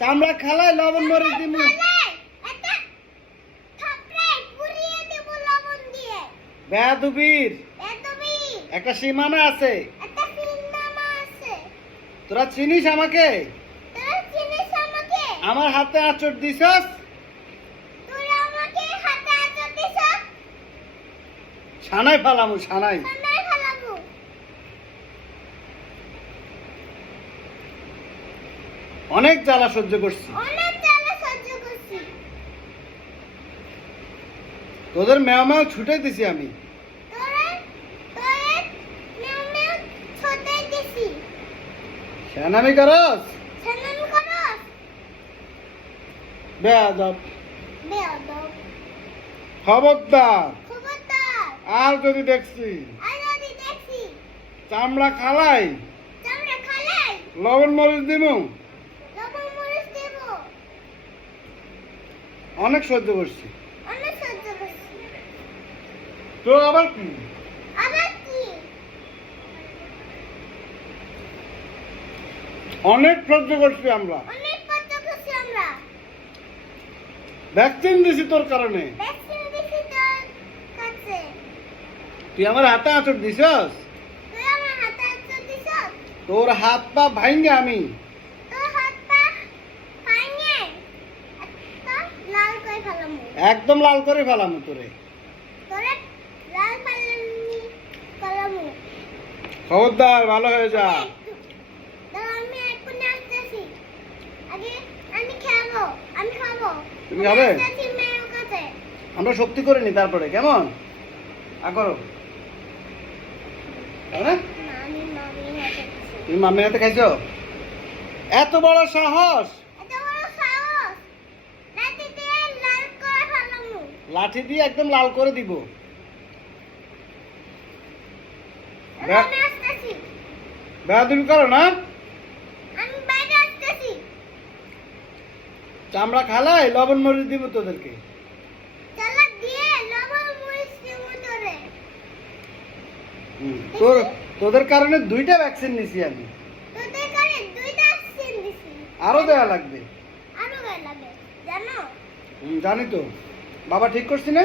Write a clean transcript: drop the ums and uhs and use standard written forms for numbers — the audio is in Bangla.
চামড়া খালাই লবণ মরিচ দিমু। বেয়াদবির একটা সীমানা আছে। তোরা চিনিস আমাকে? আমার হাতে আঁচড় দিছস। ছানাই ফালামু, ছানাই। অনেক জ্বালা সহ্য করছি। তোদের মেও মেও ছুটে দিছি আমি। সেনামি করস? বেয়াদব। খবরদার আর যদি দেখছি চামড়া খালাই লবণ মরিচ দিমু। অনেক সহ্য করছি। তো আবার কি? অনেক সহ্য করছি আমরা। ভ্যাকসিন দিছি তোর কারণে। তুই আমার হাতে আঁচড় দিছস। তোর হাত পা ভাঙ্গে আমি একদম লাল করে ফেলামু তোরে। খবরদার, ভালো হয়ে যা। তুমি খাবে? আমরা শক্তি করে নি তারপরে কেমন করো। তুমি মামির হাতে খাইছো? এত বড় সাহস! লাঠি দিয়ে একদম লাল করে দিব। বেয়াদবি করো না। চামড়া খালাই লবণ মরিচ দিব তোদেরকে। তোদের কারণে 2টা ভ্যাকসিন নিছি আমি। আরো দেওয়া লাগবে। জানি তো। বাবা ঠিক করছি না?